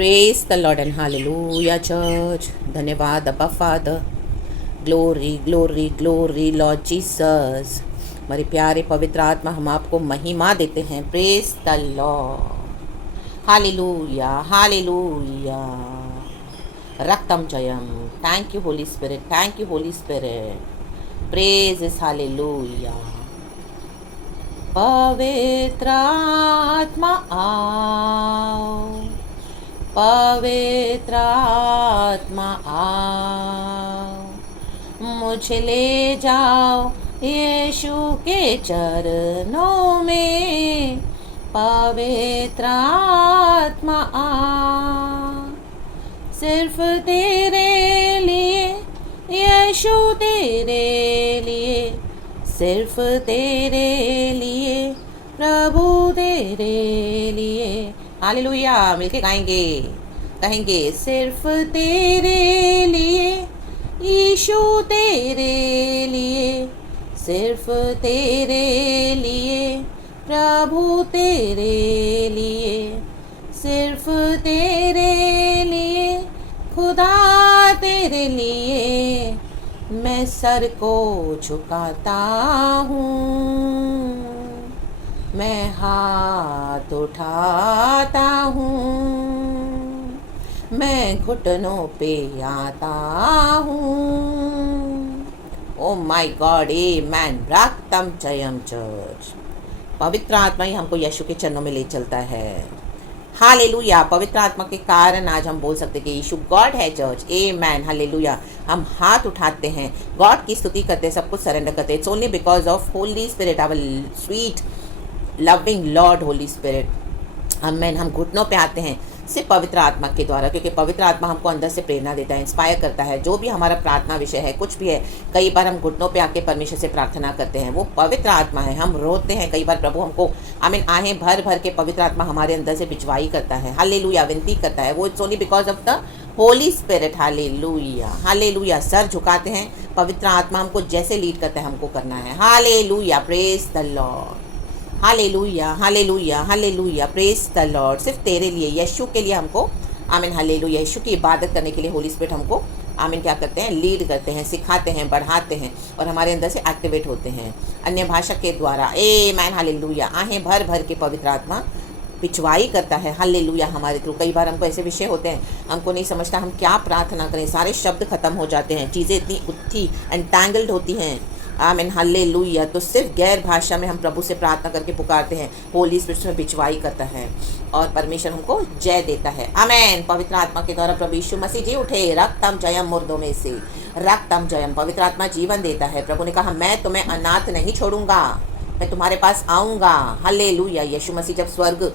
Praise the Lord and hallelujah, church. धन्यवाद अब्बा father. Glory glory glory Lord Jesus. हमारे प्यारे पवित्र आत्मा, हम आपको महिमा देते हैं. Praise the Lord. Hallelujah hallelujah. रक्तम जयम. Thank you Holy Spirit. Thank you Holy Spirit. Praise is hallelujah. पवित्र आत्मा आओ, पवित्र आत्मा आओ, मुझे ले जाओ यीशु के चरणों में. पवित्र आत्मा आओ, सिर्फ तेरे लिए यीशु, तेरे लिए, सिर्फ तेरे लिए प्रभु, तेरे लिए. हालेलुया. मिलके गाएंगे, कहेंगे सिर्फ तेरे लिए यीशु, तेरे लिए, सिर्फ तेरे लिए प्रभु, तेरे लिए, सिर्फ तेरे लिए खुदा, तेरे लिए मैं सर को झुकाता हूँ, मैं हाथ उठाता हूँ, मैं घुटनों पे आता हूँ. Oh my God, amen. रक्तम जयम चर्च. पवित्र आत्मा ही हमको यीशु के चरणों में ले चलता है. हालेलुया. पवित्र आत्मा के कारण आज हम बोल सकते हैं कि यीशु गॉड है चर्च. आमेन. हालेलुया. हम हाथ उठाते हैं, गॉड की स्तुति करते हैं, सब कुछ सरेंडर करते हैं. It's only because of Holy Spirit, our sweet loving Lord Holy Spirit. Amen. हम घुटनों पे आते हैं सिर्फ पवित्र आत्मा के द्वारा, क्योंकि पवित्र आत्मा हमको अंदर से प्रेरणा देता है, इंस्पायर करता है. जो भी हमारा प्रार्थना विषय है, कुछ भी है, कई बार हम घुटनों पे आके परमेश्वर से प्रार्थना करते हैं, वो पवित्र आत्मा है. हम रोते हैं कई बार, प्रभु हमको आमीन आहें भर भर के पवित्र आत्मा हमारे अंदर से भिजवाई करता है. हालेलुया. विनती करता है. वो it's only because of the Holy spirit. Hallelujah hallelujah. Sir झुकाते हैं, पवित्र आत्मा हमको जैसे लीड करता है हमको करना है. Hallelujah. Praise the Lord. Hallelujah hallelujah hallelujah. Praise the Lord. सिर्फ तेरे लिए, यीशु के लिए हमको आमीन. हालेलुया. यीशु की इबादत करने के लिए होली स्पिरिट हमको आमीन क्या करते हैं, लीड करते हैं, सिखाते हैं, बढ़ाते हैं और हमारे अंदर से एक्टिवेट होते हैं अन्य भाषा के द्वारा. आमीन. हालेलुया. आहें भर भर के पवित्र आत्मा पिछवाई करता है. हालेलुया. हमारे थ्रू कई बार हमको ऐसे विषय होते हैं, हमको नहीं समझता हम क्या प्रार्थना करें, सारे शब्द खत्म हो जाते हैं, चीज़ें इतनी उठी एंटैंगल्ड होती हैं. आमीन. हालेलुया. तो सिर्फ गैर भाषा में हम प्रभु से प्रार्थना करके पुकारते हैं, होली स्पिरिट में पिछवाई करता है और परमेश्वर हमको जय देता है. आमीन. पवित्र आत्मा के द्वारा प्रभु यीशु मसीह जी उठे. रक्तम जयम. मुर्दों में से रक्तम जयम. पवित्र आत्मा जीवन देता है. प्रभु ने कहा मैं तुम्हें अनाथ नहीं छोड़ूंगा, मैं तुम्हारे पास आऊँगा. हालेलुया. यीशु मसीह जब स्वर्ग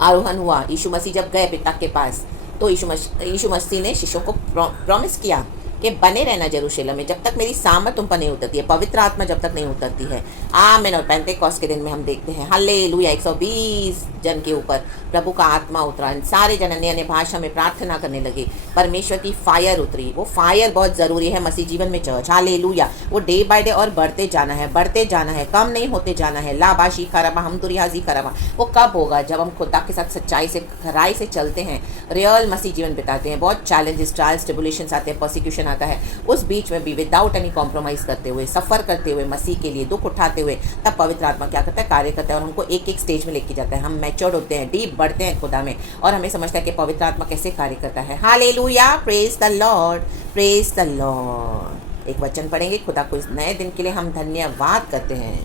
आरोहण हुआ, यीशु मसीह जब गए पिता के पास, तो यीशु मसीह ने शिष्यों को प्रॉमिस किया कि बने रहना यरूशलेम में जब तक मेरी सामर्थ तुम पर नहीं उतरती है, पवित्र आत्मा जब तक नहीं उतरती है. आमीन. और पेंटेकोस्ट के दिन में हम देखते हैं हालेलुया 120 जन के ऊपर प्रभु का आत्मा उतरा. सारे जन अन्य अन्य भाषा में प्रार्थना करने लगे, परमेश्वर की फायर उतरी. वो फायर बहुत ज़रूरी है मसीह जीवन में चर्च. हालेलुया. वो डे बाय डे और बढ़ते जाना है, बढ़ते जाना है, कम नहीं होते जाना है. लाबाशी खराबा हम दुरियाजी खराबा. वो कब होगा? जब हम खुदा के साथ सच्चाई से, खराई से चलते हैं, रियल मसीह जीवन बिताते हैं. बहुत चैलेंजेस, ट्रायल्स, ट्रिबुलेशंस आते हैं, परसिक्यूशन आता है, उस बीच में भी विदाउट एनी कॉम्प्रोमाइज़ करते हुए, सफ़र करते हुए, मसीह के लिए दुख उठाते हुए, तब पवित्र आत्मा क्या करता है, कार्य करता है और हमको एक एक स्टेज में लेके जाता है. हम मैच्योर्ड होते हैं, डीप बढ़ते हैं खुदा में और हमें समझता है कि पवित्र आत्मा कैसे कार्य करता है. Hallelujah. Praise the Lord. Praise the Lord. एक वचन पढ़ेंगे. खुदा को इस नए दिन के लिए हम धन्यवाद करते हैं.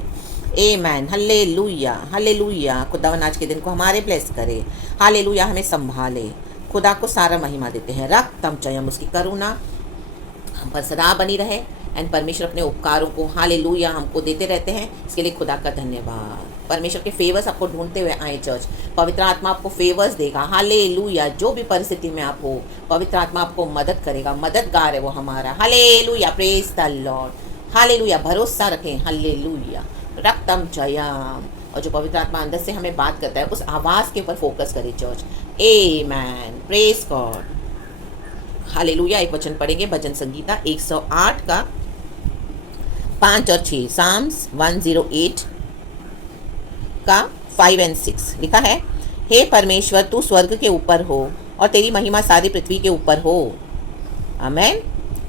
आमीन. Hallelujah hallelujah. खुदावन आज के दिन को हमारे ब्लेस करे. हालेलुया. हमें संभाले. खुदा को सारा महिमा देते हैं. रक्तम जयम. उसकी करुणा हम पर सदा बनी रहे एंड परमेश्वर अपने उपकारों को हालेलुया हमको देते रहते हैं. इसके लिए खुदा का धन्यवाद. परमेश्वर के फेवर्स आपको ढूंढते हुए आए चर्च. पवित्र आत्मा आपको फेवर्स देगा. हालेलुया. जो भी परिस्थिति में आप हो, पवित्र आत्मा आपको मदद करेगा. मददगार है वो हमारा. Hallelujah. Praise the Lord. Hallelujah. भरोसा रखें. हालेलुया. रक्तम जयम. और जो पवित्र आत्मा अंदर से हमें बात करता है, उस आवाज़ के ऊपर फोकस करें चर्च. आमीन. Praise God. हालेलुया. एक वचन पढ़ेंगे भजन संगीता 108 का 5 और 6. साम्स 108 का 5 और 6 लिखा है, हे परमेश्वर तू स्वर्ग के ऊपर हो, और तेरी महिमा सारी पृथ्वी के ऊपर हो। आमेन।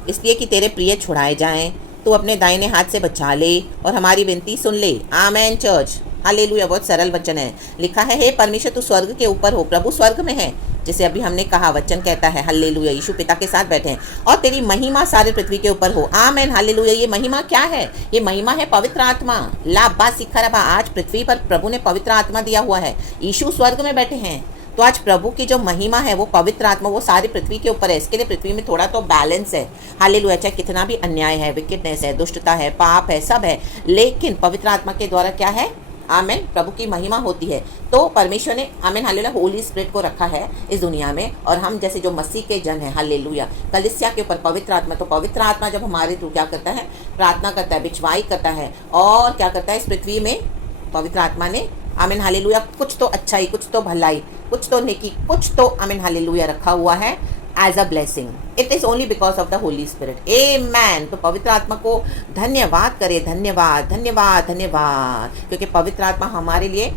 इसलिए कि तेरे प्रिय छुड़ाए जाएं, तू अपने दाहिने हाथ से बचा ले और हमारी विनती सुन ले। आमेन चर्च। हालेलुया। बहुत सरल वचन है। लिखा है, हे परमेश्वर तू स्वर्ग के ऊपर हो। प्रभु स्वर्ग में है, जैसे अभी हमने कहा, वचन कहता है हालेलुया, यीशु पिता के साथ बैठे हैं, और तेरी महिमा सारे पृथ्वी के ऊपर हो। आमेन। हालेलुया। ये महिमा क्या है? ये महिमा है पवित्र आत्मा। लाबा सिखरबा। आज पृथ्वी पर प्रभु ने पवित्र आत्मा दिया हुआ है। यीशु स्वर्ग में बैठे हैं, तो आज प्रभु की जो महिमा है वो पवित्र आत्मा, वो सारी पृथ्वी के ऊपर है। इसके लिए पृथ्वी में थोड़ा तो बैलेंस है। हालेलुया। चाहे कितना भी अन्याय है, विकेटनेस है, दुष्टता है, पाप है, सब है, लेकिन पवित्र आत्मा के द्वारा क्या है? आमेन। प्रभु की महिमा होती है। तो परमेश्वर ने आमेन हालेलुया होली स्पिरिट को रखा है इस दुनिया में, और हम जैसे जो मसीह के जन है हालेलुया, कलीसिया के ऊपर पवित्र आत्मा। तो पवित्र आत्मा जब हमारे थ्रू क्या करता है? प्रार्थना करता है, बिचवाई करता है, और क्या करता है? इस पृथ्वी में पवित्र आत्मा ने आमीन हालेलुया कुछ तो अच्छाई, कुछ तो भलाई, कुछ तो नेकी, कुछ तो आमीन हालेलुया रखा हुआ है as a blessing. It is only because of the Holy Spirit. Amen. तो पवित्र आत्मा को धन्यवाद करें, धन्यवाद धन्यवाद धन्यवाद, क्योंकि पवित्र आत्मा हमारे लिए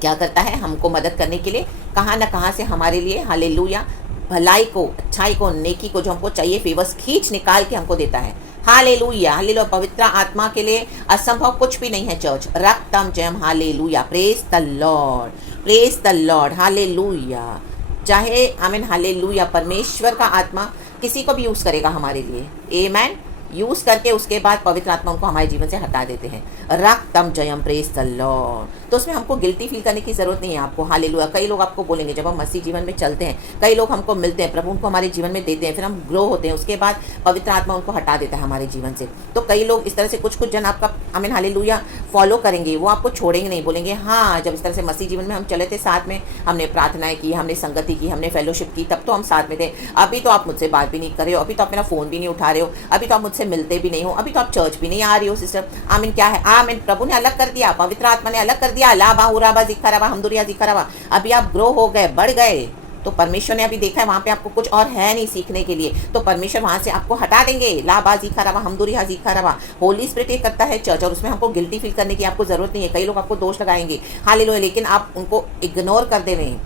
क्या करता है? हमको मदद करने के लिए कहाँ न कहाँ से हमारे लिए हालेलुया भलाई को, अच्छाई को, नेकी को, जो हमको चाहिए, फेवर्स खींच निकाल के हमको देता है। Hallelujah hallelujah. पवित्र आत्मा के लिए असंभव कुछ भी नहीं है चर्च। रक्तम जयम। Hallelujah. Praise the Lord, praise the Lord. Hallelujah. चाहे आमीन हालेलुया परमेश्वर का आत्मा किसी को भी यूज़ करेगा हमारे लिए। आमेन। यूज़ करके उसके बाद पवित्र आत्मा उनको हमारे जीवन से हटा देते हैं। रक्तम जयम। Praise the Lord. तो उसमें हमको गिल्टी फील करने की ज़रूरत नहीं है आपको। हालेलुया। कई लोग आपको बोलेंगे, जब हम मसीह जीवन में चलते हैं, कई लोग हमको मिलते हैं, प्रभु उनको हमारे जीवन में देते हैं, फिर हम ग्रो होते हैं, उसके बाद पवित्र आत्मा उनको हटा देता है हमारे जीवन से। तो कई लोग इस तरह से, कुछ जन आपका आमीन हालेलुया फॉलो करेंगे, वो आपको छोड़ेंगे नहीं, बोलेंगे हाँ जब इस तरह से मसीह जीवन में हम चले थे, साथ में हमने प्रार्थनाएं की, हमने संगति की, हमने फेलोशिप की, तब तो हम साथ में थे। अभी तो आप मुझसे बात भी नहीं कर रहे हो, अभी तो आप मेरा फ़ोन भी नहीं उठा रहे हो, अभी तो आप मुझसे मिलते भी नहीं हो, अभी तो आप चर्च भी नहीं आ रही हो सिस्टर। आमीन। क्या है? आमीन। प्रभु ने अलग कर दिया, पवित्र आत्मा ने अलग कर दिया। लाबा हुराबा जिखरबा हमदुरिया जिखरबा। अभी आप ग्रो हो गए, बढ़ गए, तो परमेश्वर ने अभी देखा है वहाँ पे आपको कुछ और है नहीं सीखने के लिए, तो परमेश्वर वहाँ से आपको हटा देंगे। लाबा जिखरबा हमदुरिया जिखरबा। होली स्पिरिट ये करता है चर्च, और उसमें हमको गिल्टी फील करने की आपको जरूरत नहीं है। कई लोग आपको दोष लगाएंगे हालेलुया, लेकिन आप उनको इग्नोर कर देवें।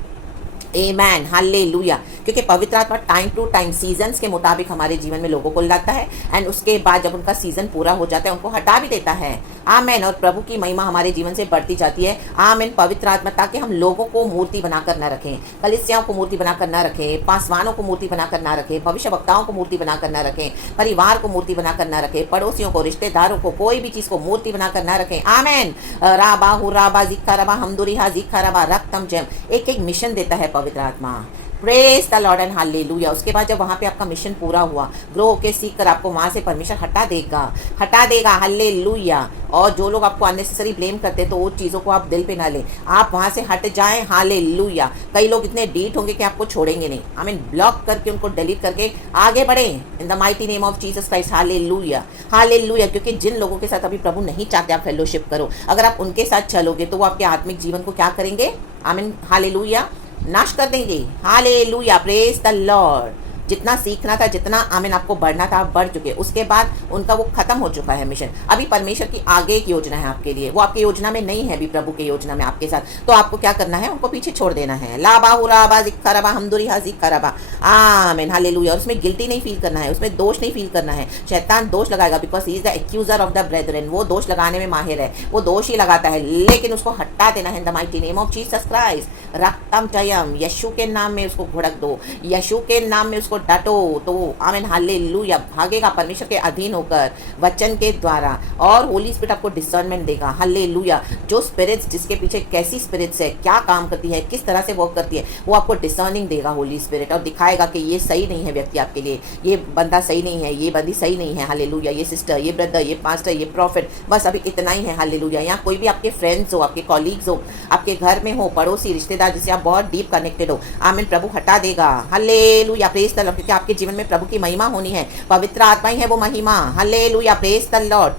Amen hallelujah. क्योंकि पवित्र आत्मा टाइम टू टाइम सीजन्स के मुताबिक हमारे जीवन में लोगों को लाता है, एंड उसके बाद जब उनका सीजन पूरा हो जाता है उनको हटा भी देता है। आमेन। और प्रभु की महिमा हमारे जीवन से बढ़ती जाती है। आमेन। पवित्र आत्मा, ताकि हम लोगों को मूर्ति बनाकर न रखें, कलीसियाओं को मूर्ति बनाकर न रखें, पासवानों को मूर्ति बनाकर न रखें, भविष्य वक्ताओं को मूर्ति बनाकर न रखें, परिवार को मूर्ति बनाकर न रखें, पड़ोसियों को, रिश्तेदारों को, कोई भी चीज़ को मूर्ति बनाकर न रखें। आमेन। राबा हुराबा जिखरबा हमदुरिहा जिखरबा। रक्तम जयम। एक एक मिशन देता है पवित्र आत्मा। Praise the Lord and hallelujah. उसके बाद जब वहाँ पे आपका मिशन पूरा हुआ, ग्रो होके सीख कर, आपको वहाँ से परमेश्वर हटा देगा। हालेलुया। और जो लोग आपको अननेसेसरी ब्लेम करते हैं, तो वो चीज़ों को आप दिल पे ना लें, आप वहाँ से हट जाएं। हालेलुया। कई लोग इतने डीट होंगे कि आपको छोड़ेंगे नहीं। आई मीन ब्लॉक करके, उनको डिलीट करके आगे बढ़ें इन the mighty name of Jesus Christ. Hallelujah hallelujah. क्योंकि जिन लोगों के साथ अभी प्रभु नहीं चाहते आप फेलोशिप करो, अगर आप उनके साथ चलोगे तो वो आपके आत्मिक जीवन को क्या करेंगे? आई मीन हालेलुया नाश कर देंगे। हालेलुया। Praise the Lord. जितना सीखना था, जितना आमीन आपको बढ़ना था, आप बढ़ चुके। उसके बाद उनका वो खत्म हो चुका है मिशन। अभी परमेश्वर की आगे एक योजना है आपके लिए, वो आपकी योजना में नहीं है अभी, प्रभु की योजना में आपके साथ। तो आपको क्या करना है? उनको पीछे छोड़ देना है। लाबा हुराबा जिखरबा हमदुरिहा जिखरबा। आमीन हालेलुया। और उसमें गिल्टी नहीं फील करना है, उसमें दोष नहीं फील करना है। शैतान दोष लगाएगा, because he is the एक्यूजर of the brethren. वो दोष लगाने में माहिर है, वो दोष ही लगाता है, लेकिन उसको हटा देना है in the mighty name of Jesus Christ. रक्तम जयम। यीशु के नाम में उसको घुड़क दो, यीशु के नाम में उसको डटो, तो आमीन हालेलुया भागेगा परमेश्वर के अधीन होकर वचन के द्वारा। और होली स्पिरिट आपको डिसर्नमेंट देगा। हालेलुया। जो स्पिरिट्स, जिसके पीछे कैसी स्पिरिट्स है, क्या काम करती है, किस तरह से वर्क करती है, वो आपको डिसर्निंग देगा होली स्पिरिट, और दिखाएगा कि ये सही नहीं है व्यक्ति आपके लिए, ये बंदा सही नहीं है, ये बंदी सही नहीं है। हालेलुया। ये सिस्टर, ये ब्रदर, ये पास्टर, ये प्रॉफिट, बस अभी इतना ही है। हालेलुया। यहाँ कोई भी आपके फ्रेंड्स हो, आपके कॉलीग्स हो, आपके घर में हो, पड़ोसी, रिश्तेदार जिससे आप बहुत डीप कनेक्टेड हो, आमीन प्रभु हटा देगा। हालेलुया। Praise the Lord. क्योंकि आपके जीवन में प्रभु की महिमा होनी है, पवित्र आत्मा ही है वो महिमा। हालेलुया। Praise the Lord.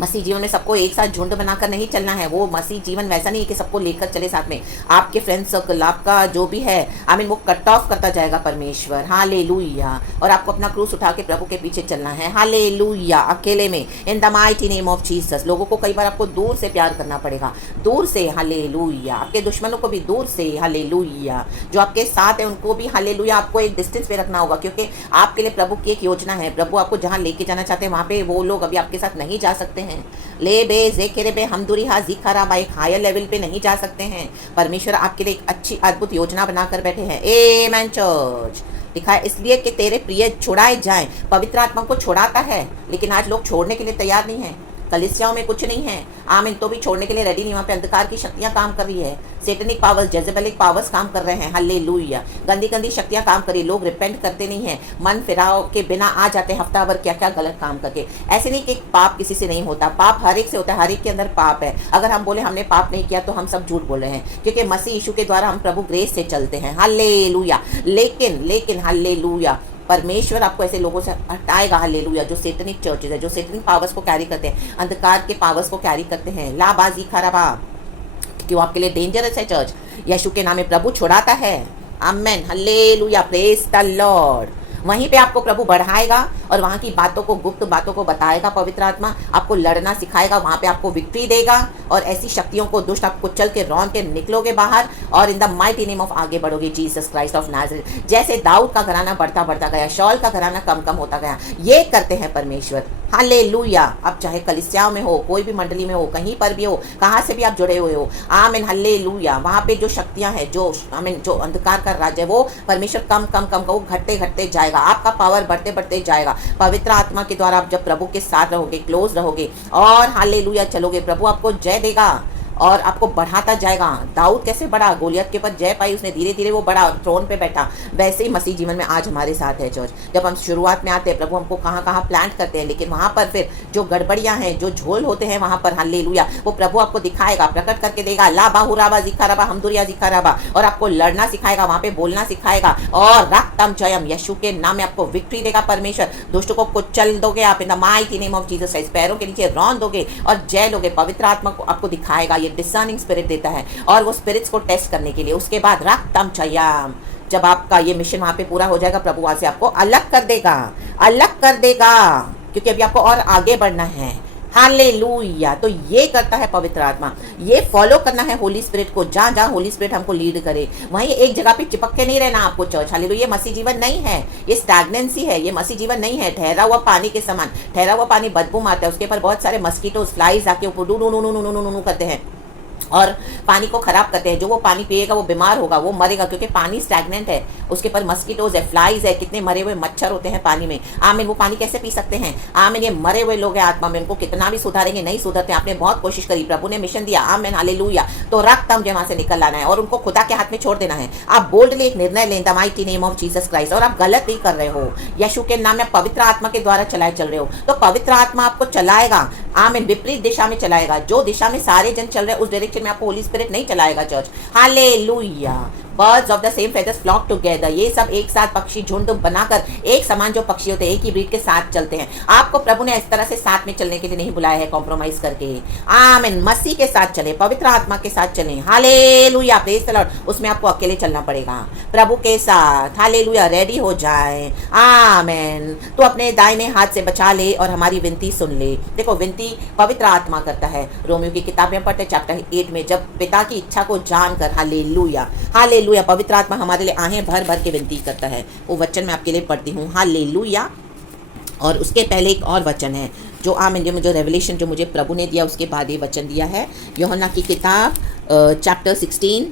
मसीह जीवन में सबको एक साथ झुंड बनाकर नहीं चलना है। वो मसीह जीवन वैसा नहीं है कि सबको लेकर चले साथ में। आपके फ्रेंड सर्कल, आपका जो भी है, वो कट ऑफ करता जाएगा परमेश्वर। हालेलुया। और आपको अपना क्रूस उठा के प्रभु के पीछे चलना है। हालेलुया। अकेले में, इन the mighty name of Jesus. लोगों को कई बार आपको दूर से प्यार करना पड़ेगा, दूर से। हालेलुया। आपके दुश्मनों को भी दूर से। हालेलुया। जो आपके साथ है उनको भी हालेलुया आपको एक डिस्टेंस पे रखना होगा, क्योंकि आपके लिए प्रभु की एक योजना है। प्रभु आपको जहाँ लेके जाना चाहते हैं वहाँ पे वो लोग अभी आपके साथ नहीं जा सकते हैं। ले बे जेकेरे बे हमदुरी हा जिखारा बा, एक हायर लेवल पे नहीं जा सकते हैं। परमेश्वर आपके लिए एक अच्छी अद्भुत योजना बनाकर बैठे हैं। आमेन चर्च। लिखा है इसलिए कि तेरे प्रिय छुड़ाए जाएं। पवित्र आत्मा को छुड़ाता है, लेकिन आज लोग छोड़ने के लिए तैयार नहीं है। कलीसियाओं में कुछ नहीं है, आमीन, तो भी छोड़ने के लिए रेडी नहीं। वहाँ पे अंधकार की शक्तियाँ काम कर रही है, सेटनिक पावर्स, जेजेबेलिक पावर्स काम कर रहे हैं। हालेलुया। गंदी गंदी शक्तियाँ काम कर रही। लोग रिपेंट करते नहीं है, मन फिराव के बिना आ जाते हैं हफ्ता भर क्या क्या गलत काम करके। ऐसे नहीं कि पाप किसी से नहीं होता, पाप हर एक से होता है, हर एक के अंदर पाप है। अगर हम बोले हमने पाप नहीं किया तो हम सब झूठ बोल रहे हैं, क्योंकि मसीह यीशु के द्वारा हम प्रभु ग्रेस से चलते हैं। हालेलुया। लेकिन हालेलुया, परमेश्वर आपको ऐसे लोगों से हटाएगा। हालेलुया। जो सेटनिक चर्चेज है, जो सेटनिक पावर्स को कैरी करते हैं, अंधकार के पावर्स को कैरी करते हैं। लाबाजी खराबा, क्यों आपके लिए डेंजरस है चर्च। यीशु के नाम में प्रभु छुड़ाता है। आमेन। हालेलुया। Praise the Lord. वहीं पे आपको प्रभु बढ़ाएगा और वहाँ की बातों को, गुप्त बातों को बताएगा। पवित्र आत्मा आपको लड़ना सिखाएगा, वहाँ पे आपको विक्ट्री देगा और ऐसी शक्तियों को दुष्ट आपको चल के रौन के निकलोगे बाहर और इन द माइटी नेम ऑफ आगे बढ़ोगे। Jesus Christ of Nazareth. जैसे दाऊद का घराना बढ़ता बढ़ता गया, शौल का घराना कम कम होता गया। ये करते हैं परमेश्वर। हालेलुया। अब चाहे कलीसियाओं में हो, कोई भी मंडली में हो, कहीं पर भी हो, कहाँ से भी आप जुड़े हुए हो, आमीन, हालेलुया, वहाँ पे जो शक्तियाँ हैं, जो आमीन, जो अंधकार का राज्य है, वो परमेश्वर कम कम कम वो घटते घटते जाएगा। आपका पावर बढ़ते बढ़ते जाएगा। पवित्र आत्मा के द्वारा आप जब प्रभु के साथ रहोगे, क्लोज रहोगे और हालेलुया चलोगे, प्रभु आपको जय देगा और आपको बढ़ाता जाएगा। दाऊद कैसे बढ़ा, गोलियत के ऊपर जय पाई उसने, धीरे धीरे वो बढ़ा, थ्रोन पे बैठा। वैसे ही मसीह जीवन में आज हमारे साथ है चर्च। जब हम शुरुआत में आते हैं, प्रभु हमको कहाँ कहाँ प्लांट करते हैं, लेकिन वहाँ पर फिर जो गड़बड़ियाँ हैं, जो झोल होते हैं, वहाँ पर हालेलुया वो प्रभु आपको दिखाएगा, प्रकट करके देगा। ला बाहुराबा जिखाराबा हमदुरिया जिखाराबा, और आपको लड़ना सिखाएगा, वहाँ पे बोलना सिखाएगा और रक्तम जयम, यीशु के नाम में आपको विक्ट्री देगा परमेश्वर। दुष्ट को कुचल दोगे आप इन the mighty name of Jesus Christ. पैरों के नीचे रौंद दोगे और जय लोगे। पवित्र आत्मा को आपको दिखाएगा, ये डिसर्निंग स्पिरिट देता है और वो स्पिरिट्स को टेस्ट करने के लिए। उसके बाद रक्तम जयम, जब आपका ये मिशन वहां पे पूरा हो जाएगा, प्रभु वहां से आपको अलग कर देगा, अलग कर देगा, क्योंकि अभी आपको और आगे बढ़ना है। हालेलुया। तो ये करता है पवित्र आत्मा, ये फॉलो करना है होली स्पिरिट को। जहाँ जहाँ होली स्पिरिट हमको लीड करे वहीं एक जगह पे चिपक के नहीं रहना आपको चर्च। हालेलुया। ये मसीह जीवन नहीं है, ये स्टैग्नेंसी है, ये मसीह जीवन नहीं है। ठहरा हुआ पानी के समान, ठहरा हुआ पानी बदबू मारता है, उसके ऊपर बहुत सारे मस्कीटोज, फ्लाइज आके ऊपर डू नू नू नू नू नू करते हैं और पानी को खराब करते हैं। जो वो पानी पिएगा वो बीमार होगा, वो मरेगा, क्योंकि पानी स्टैग्नेंट है, उसके पर मस्कीटोज है, फ्लाइज है, कितने मरे हुए मच्छर होते हैं पानी में। आमीन। वो पानी कैसे पी सकते हैं? आमीन। ये मरे हुए लोग हैं आत्मा में, उनको कितना भी सुधारेंगे नहीं सुधरते। आपने बहुत कोशिश करी, प्रभु ने मिशन दिया, आमीन, हालेलुया। तो रक्त हम वहां से निकल लाना है और उनको खुदा के हाथ में छोड़ देना है। आप बोल्डली एक निर्णय लें, the mighty name of Jesus Christ. और आप गलत नहीं कर रहे हो, यीशु के नाम में पवित्र आत्मा के द्वारा चलाए चल रहे हो, तो पवित्र आत्मा आपको चलाएगा। आमीन। विपरीत दिशा में चलाएगा, जो दिशा में सारे जन चल रहे हैं उस डायरेक्शन में आपको होली स्पिरिट नहीं चलाएगा church. Hallelujah. Birds of the same feathers flock together, ये सब एक साथ पक्षी झुंड बनाकर, एक समान जो पक्षी होते हैं, एक ही ब्रीड के साथ चलते हैं। आपको प्रभु ने इस तरह से साथ में चलने के लिए नहीं बुलाया है कॉम्प्रोमाइज करके। आमीन। मसीह के साथ चले, पवित्र आत्मा के साथ चले। हालेलुया। Praise the Lord. उसमें आपको अकेले चलना पड़ेगा प्रभु के साथ। हालेलुया। रेडी हो जाए। आमीन। तो अपने दाहिने हाथ से बचा ले और हमारी विनती सुन ले। देखो, विनती पवित्र आत्मा करता है। रोमियो की किताब में पढ़ते चैप्टर 8 में, जब पिता की इच्छा को जानकर, हालेलुया हालेलुया, पवित्र आत्मा हमारे लिए आहें भर भर के विनती करता है। वो वचन मैं आपके लिए पढ़ती हूँ। हालेलुया। और उसके पहले एक और वचन है जो आमीन, जो रेवलेशन जो मुझे प्रभु ने दिया, उसके बाद ये वचन दिया है। यूहन्ना की किताब चैप्टर 16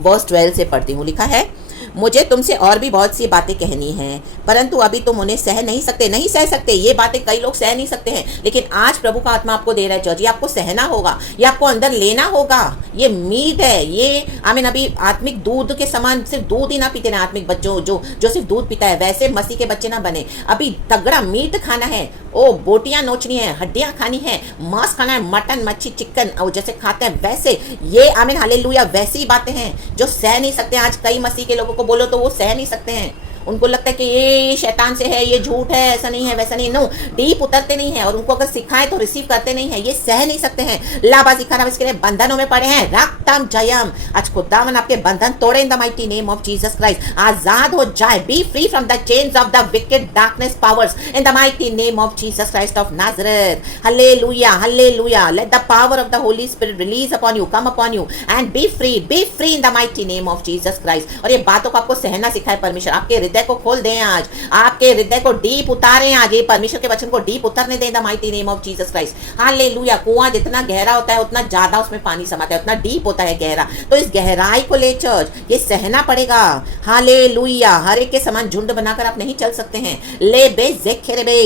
वर्स 12 से पढ़ती हूँ। लिखा है, मुझे तुमसे और भी बहुत सी बातें कहनी हैं, परंतु अभी तुम उन्हें सह नहीं सकते। नहीं सह सकते, ये बातें कई लोग सह नहीं सकते हैं, लेकिन आज प्रभु का आत्मा आपको दे रहा है चर्च। ये आपको सहना होगा, ये आपको अंदर लेना होगा। ये मीट है, ये आमीन, अभी आत्मिक दूध के समान सिर्फ दूध ही ना पीते ना आत्मिक बच्चों, जो सिर्फ दूध पीता है, वैसे मसीह के बच्चे ना बने। अभी तगड़ा मीट खाना है, ओ बोटियां नोचनी है, हड्डियां खानी है, मांस खाना है, मटन मच्छी चिकन, और जैसे खाते हैं वैसे। ये आमीन हालेलुया वैसी बातें हैं जो सह नहीं सकते। आज कई मसीह के लोगों को बोलो तो वो सह नहीं सकते हैं। उनको लगता है कि ये शैतान से है, ये झूठ है, ऐसा नहीं है, वैसा नहीं। नो, डीप उतरते नहीं है और उनको अगर सिखाए तो रिसीव करते नहीं है, ये सह नहीं सकते हैं। लाबाजी खराब इसके लिए बंधनों में पड़े हैं। रक्तम जयम, आज खुदावन आपके बंधन तोड़े in the mighty name of Jesus Christ. आजाद हो जाए, be free from the chains of the wicked darkness powers in the mighty name of Jesus Christ of Nazareth. Hallelujah, hallelujah. Let the power of the Holy Spirit release upon you, come upon you and be free in the mighty name of Jesus Christ. और ये बातों को आपको सहना सिखाए परमेश्वर। आपके हृदय को खोल दें आज, आपके हृदय को डीप उतारें आज, ये परमेश्वर के वचन को डीप उतरने दें the mighty name of Jesus Christ. Hallelujah. कुआं जितना गहरा होता है उतना ज्यादा उसमें पानी समाता है, उतना डीप होता है गहरा। तो इस गहराई को ले चर्च, ये सहना पड़ेगा। हालेलुया। हर एक के समान झुंड बनाकर आप नहीं चल सकते हैं। ले बे जेखेरे बे,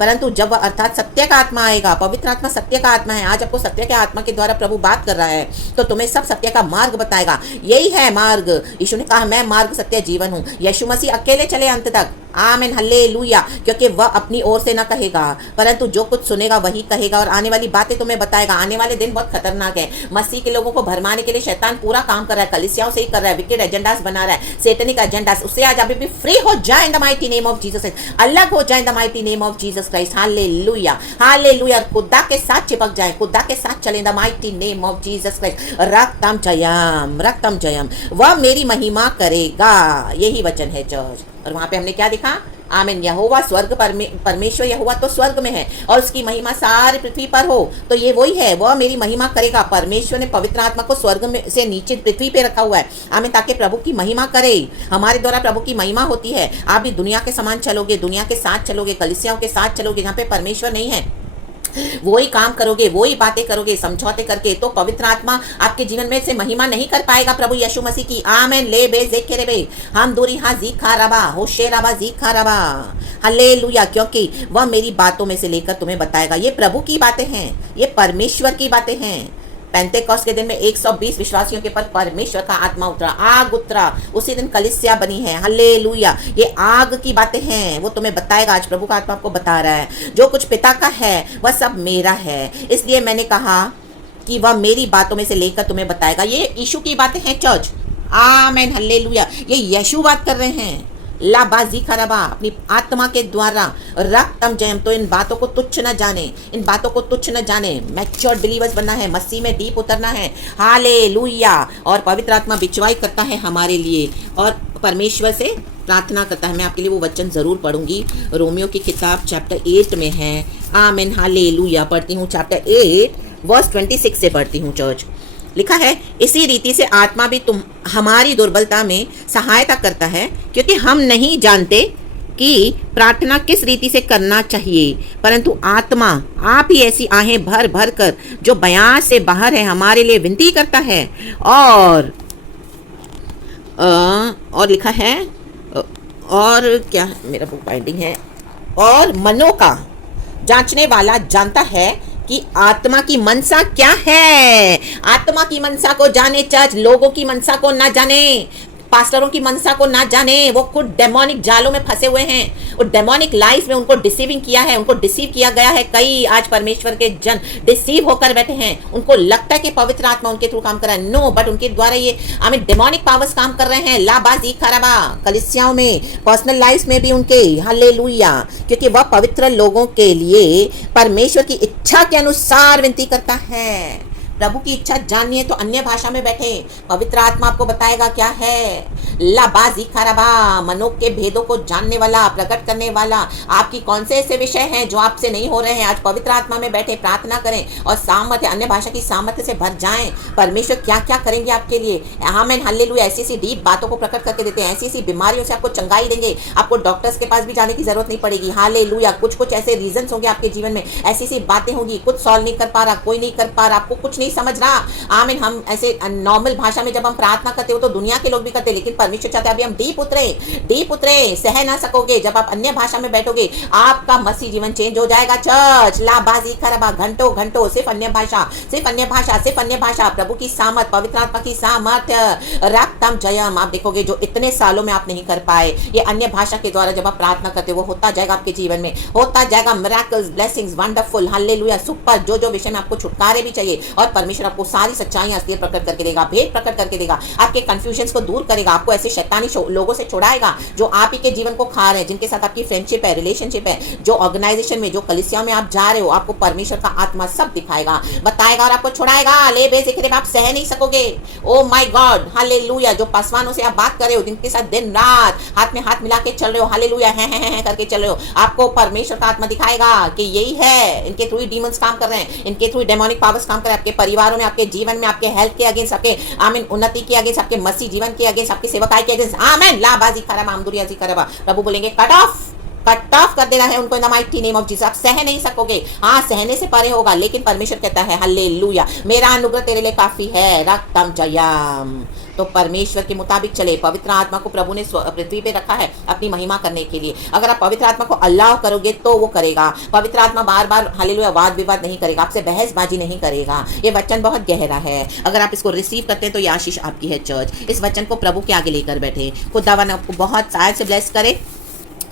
परंतु जब अर्थात सत्य का आत्मा आएगा, पवित्र आत्मा सत्य का आत्मा है। आज आपको सत्य के आत्मा के द्वारा प्रभु बात कर रहा है, तो तुम्हें सब सत्य का मार्ग बताएगा। यही है मार्ग। यीशु ने कहा मैं मार्ग सत्य जीवन हूँ। यीशु मसीह अकेले चले अंत तक। आमीन, हल्लेलुया। क्योंकि वह अपनी ओर से ना कहेगा, परंतु जो कुछ सुनेगा वही कहेगा और आने वाली बातें तुम्हें बताएगा। आने वाले दिन बहुत खतरनाक है। मसीह के लोगों को भरमाने के लिए शैतान पूरा काम कर रहा है, कलीसियाओं से ही कर रहा है, विकेड एजेंडास बना रहा है, सेटनिक एजेंडास। उससे आज अभी भी फ्री हो जाए in the mighty name of Jesus Christ, अलग हो जाए in the mighty name of Jesus Christ. Hallelujah, hallelujah. खुदा के साथ चिपक जाए, खुदा के साथ चले in the mighty name of Jesus Christ. रक्तम जयम, रक्तम जयम। वह मेरी महिमा करेगा, यही वचन है चर्च। और वहां पे हमने क्या देखा? आमीन। यहोवा स्वर्ग, परमेश्वर यहोवा तो स्वर्ग में है और उसकी महिमा सारी पृथ्वी पर हो। तो ये वही है, वह मेरी महिमा करेगा। परमेश्वर ने पवित्र आत्मा को स्वर्ग में से नीचे पृथ्वी पे रखा हुआ है, आमीन, ताकि प्रभु की महिमा करे। हमारे द्वारा प्रभु की महिमा होती है। आप भी दुनिया के समान चलोगे, दुनिया के साथ चलोगे, कलीसियाओं के साथ चलोगे जहाँ पे परमेश्वर नहीं है, वही काम करोगे, वही बातें करोगे समझौते करके, तो पवित्र आत्मा आपके जीवन में से महिमा नहीं कर पाएगा प्रभु यीशु मसीह की। आमेन। ले बे जेखे बे हम दूरी हा जी खा रबा होशे रबा जी खा रबा। हालेलुया। क्योंकि वह मेरी बातों में से लेकर तुम्हें बताएगा। ये प्रभु की बातें हैं, ये परमेश्वर की बातें हैं। पेंतेकोस्त के दिन में 120 विश्वासियों के पर परमेश्वर का आत्मा उतरा, आग उतरा। उसी दिन कलीसिया बनी है। हालेलुया। ये आग की बातें हैं, वो तुम्हें बताएगा। आज प्रभु का आत्मा आपको बता रहा है, जो कुछ पिता का है वह सब मेरा है। इसलिए मैंने कहा कि वह मेरी बातों में से लेकर तुम्हें बताएगा। ये यीशु की बातें हैं चर्च। आमीन, हालेलुया। ये यीशु बात कर रहे हैं। लाबाजी खराबा, अपनी आत्मा के द्वारा रक्तम जयम। तो इन बातों को तुच्छ न जाने, इन बातों को तुच्छ न जाने। मैच्योर बिलीवर्स बनना है, मसीह में डीप उतरना है। हालेलुया। और पवित्र आत्मा बिचवाई करता है हमारे लिए और परमेश्वर से प्रार्थना करता है। मैं आपके लिए वो वचन जरूर पढ़ूंगी, रोमियो की किताब चैप्टर 8 में है। आमीन, हालेलुया। पढ़ती हूँ चैप्टर 8 वर्स 26 से पढ़ती हूँ चर्च। लिखा है, इसी रीति से आत्मा भी तुम हमारी दुर्बलता में सहायता करता है, क्योंकि हम नहीं जानते कि प्रार्थना किस रीति से करना चाहिए, परंतु आत्मा आप ही ऐसी आहें भर भर कर जो बयान से बाहर है हमारे लिए विनती करता है। और लिखा है, और क्या मेरा बुक बाइंडिंग है, और मनों का जांचने वाला जानता है कि आत्मा की मनसा क्या है। आत्मा की मनसा को जाने चर्च, लोगों की मनसा को ना जाने, पास्टरों की मनसा को ना जाने। वो खुद डेमोनिक जालों में फंसे हुए हैं और डेमोनिक लाइफ में उनको डिसीविंग किया है, उनको डिसीव किया गया है। कई आज परमेश्वर के जन डिसीव होकर बैठे हैं। उनको लगता है कि पवित्र आत्मा उनके थ्रू काम कर रहा है। नो, बट उनके द्वारा ये हमें डेमोनिक पावर्स काम कर रहे हैं। लाबाजी खराबा, कलीसियाओं में, पर्सनल लाइफ में भी उनके। हालेलुया। क्योंकि वह पवित्र लोगों के लिए परमेश्वर की इच्छा के अनुसार विनती करता है। प्रभु की इच्छा जाननी है तो अन्य भाषा में बैठे, पवित्र आत्मा आपको बताएगा क्या है। लाबाजी खराबा, मनो के भेदों को जानने वाला, प्रकट करने वाला। आपकी कौन से ऐसे विषय हैं जो आपसे नहीं हो रहे हैं, आज पवित्र आत्मा में बैठे प्रार्थना करें और सामर्थ्य, अन्य भाषा की सामर्थ्य से भर जाएं। परमेश्वर क्या क्या करेंगे आपके लिए। आमीन, हालेलुया। ऐसी ऐसी डीप बातों को प्रकट करके देते हैं, ऐसी ऐसी बीमारियों से आपको चंगाई देंगे। आपको डॉक्टर्स के पास भी जाने की जरूरत नहीं पड़ेगी। हालेलुया। कुछ कुछ ऐसे रीजन होंगे आपके जीवन में, ऐसी ऐसी बातें होंगी, कुछ सॉल्व नहीं कर पा रहा, कोई नहीं कर पा रहा, आपको कुछ नहीं समझ रहा। आमीन। हम ऐसे नॉर्मल भाषा में जब हम प्रार्थना करते हो तो दुनिया के लोग भी करते हैं, लेकिन परमेश्वर चाहते हैं अभी हम डीप उतरे। सह ना सकोगे जब आप अन्य भाषा में बैठोगे, आपका मसीह जीवन चेंज हो जाएगा चर्च। लाबाजी खराबा, घंटों घंटों सिर्फ अन्य भाषा, सिर्फ अन्य भाषा, सिर्फ अन्य भाषा। प्रभु की सामर्थ, पवित्र आत्मा की सामर्थ, रक्तम जयम। आप देखोगे जो इतने सालों में आप नहीं कर पाए, ये अन्य भाषा के द्वारा जब आप प्रार्थना करते हो वो होता जाएगा आपके जीवन में, होता जाएगा। Miracles, blessings, wonderful, hallelujah, super. जो जो विषय में आपको छुटकारे भी चाहिए और परमेश्वर आपको सारी सच्चाई असलियत प्रकट करके देगा, भेद प्रकट करके देगा, आपके कंफ्यूजन्स को दूर करेगा, आपको ऐसे शैतानी लोगों से छुड़ाएगा जो आप ही के जीवन को खा रहे हैं, जिनके साथ आपकी फ्रेंडशिप है, रिलेशनशिप है, जो ऑर्गेनाइजेशन में, जो कलीसिया में आप जा रहे हो, आपको परमेश्वर का आत्मा सब दिखाएगा, बताएगा और आपको छुड़ाएगा। ले बेजिक्र आप सह नहीं सकोगे। ओ माय गॉड, हालेलुया। जो पासवानों से आप बात कर रहे हो, जिनके साथ दिन रात हाथ में हाथ मिला के चल रहे हो, हालेलुया, है करके चल रहे हो, आपको परमेश्वर का आत्मा दिखाएगा कि यही है, इनके थ्रू डीमंस काम कर रहे हैं, इनके थ्रू डेमोनिक पावर्स काम कर रहे हैं, आपके परिवारों में, आपके जीवन में, आपके हेल्थ के अगेंस्ट, आपके आमीन उन्नति के अगेंस्ट, आपके मसीह जीवन के अगेंस्ट, आपके सेवकाई के अगेंस्ट, आमीन लाबाजी खराबा अमदुरियाजी खराबा। प्रभु बोलेंगे कट ऑफ कर देना है उनको इन the mighty name of Jesus. आप सह नहीं सकोगे, हाँ सहने से परे होगा, लेकिन परमेश्वर कहता है हालेलुया, मेरा अनुग्रह तेरे लिए काफी है, रक्तम जयम। तो परमेश्वर के मुताबिक चले। पवित्र आत्मा को प्रभु ने पृथ्वी पे रखा है अपनी महिमा करने के लिए। अगर आप पवित्र आत्मा को अल्लाह करोगे तो वो करेगा। पवित्र आत्मा बार बार हालेलुया वाद विवाद नहीं करेगा, आपसे बहसबाजी नहीं करेगा। ये वचन बहुत गहरा है, अगर आप इसको रिसीव करते हैं तो ये आशीष आपकी है। चर्च इस वचन को प्रभु के आगे लेकर बैठे, खुदावन आपको बहुत शायद से ब्लेस करे।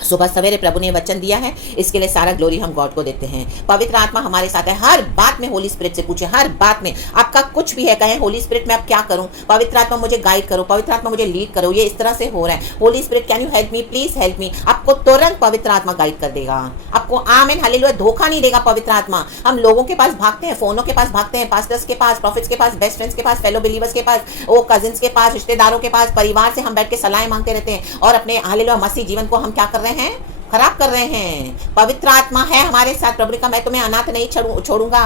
सुबह सवेरे प्रभु ने वचन दिया है, इसके लिए सारा ग्लोरी हम गॉड को देते हैं। पवित्र आत्मा हमारे साथ है, हर बात में होली स्पिरिट से पूछे, हर बात में आपका कुछ भी है, कहें होली स्पिरिट में आप क्या करूं, पवित्र आत्मा मुझे गाइड करो, पवित्र आत्मा मुझे लीड करो, ये इस तरह से हो रहा है, Holi spirit can you help me, please help me. आपको तुरंत पवित्र आत्मा गाइड कर देगा, आपको आमीन हालेलुया धोखा नहीं देगा पवित्र आत्मा। हम लोगों के पास भागते हैं, फोनों के पास भागते हैं, पास्टर्स के पास, प्रॉफिट्स के पास, बेस्ट फ्रेंड्स के पास, फेलो बिलीवर्स के पास, वो कजिन्स के पास, रिश्तेदारों के पास, परिवार से हम बैठ के सलाह मांगते रहते हैं और अपने हालेलुया मसीह जीवन को हम क्या कर रहे हैं, खराब कर रहे हैं। पवित्र आत्मा है हमारे साथ। प्रभु ने कहा मैं तुम्हें अनाथ नहीं छोड़ूंगा,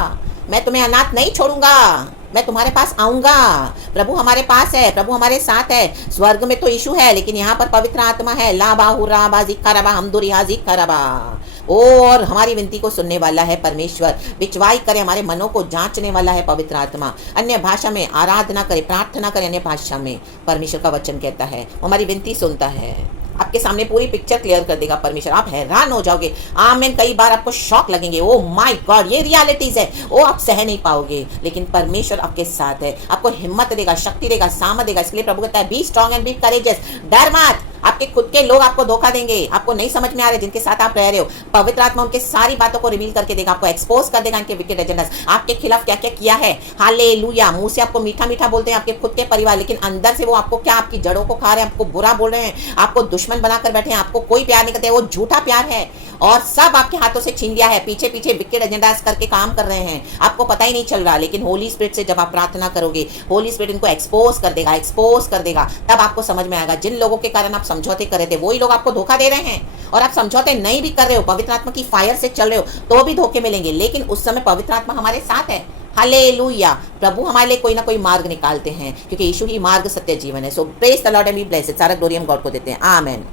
मैं तुम्हें अनाथ नहीं छोड़ूंगा, मैं तुम्हारे पास आऊंगा। प्रभु हमारे पास है, प्रभु हमारे साथ है। स्वर्ग में तो यीशु है, लेकिन यहाँ पर पवित्र आत्मा है। और हमारी विनती को सुनने वाला है परमेश्वर, बिचवाई करे, हमारे मनों को जांचने वाला है पवित्र आत्मा। अन्य भाषा में आराधना करे, प्रार्थना करे अन्य भाषा में, परमेश्वर का वचन कहता है हमारी विनती सुनता है। आपके सामने पूरी पिक्चर क्लियर कर देगा परमेश्वर, आप हैरान हो जाओगे। आमीन। कई बार आपको शॉक लगेंगे, ओ माय गॉड ये रियलिटीज है, वो आप सह नहीं पाओगे, लेकिन परमेश्वर आपके साथ है, आपको हिम्मत देगा, शक्ति देगा, सामर्थ देगा। इसलिए प्रभु कहता है be strong and be courageous, डर मत। आपके खुद के लोग आपको धोखा देंगे, आपको नहीं समझ में आ रहे जिनके साथ आप रह रहे हो, पवित्र आत्मा उनके सारी बातों को रिवील करके देगा, आपको एक्सपोज कर देगा इनके विकेट एजेंडास, आपके खिलाफ क्या क्या किया है। हालेलुया। मुंह से आपको मीठा मीठा बोलते हैं आपके खुद के परिवार, लेकिन अंदर से वो आपको क्या, आपकी जड़ों को खा रहे हैं, आपको बुरा बोल रहे हैं, आपको दुश्मन बनाकर बैठे हैं, आपको कोई प्यार नहीं करते, वो झूठा प्यार है और सब आपके हाथों से छीन लिया है। पीछे पीछे विकेट एजेंडास करके काम कर रहे हैं, आपको पता ही नहीं चल रहा। लेकिन होली स्पिरिट से जब आप प्रार्थना करोगे, होली स्पिरिट इनको एक्सपोज कर देगा, एक्सपोज कर देगा, तब आपको समझ में आएगा जिन लोगों के कारण आप समझौते कर रहे थे वही लोग आपको धोखा दे रहे हैं। और आप समझौते नहीं भी कर रहे हो, पवित्र आत्मा की फायर से चल रहे हो, तो भी धोखे मिलेंगे, लेकिन उस समय पवित्र आत्मा हमारे साथ है। हालेलुया। प्रभु हमारे लिए कोई ना कोई मार्ग निकालते हैं, क्योंकि यीशु ही मार्ग, सत्य, जीवन है। So praise the Lord and be blessed. सारा ग्लोरी हम गॉड को देते हैं। आमेन।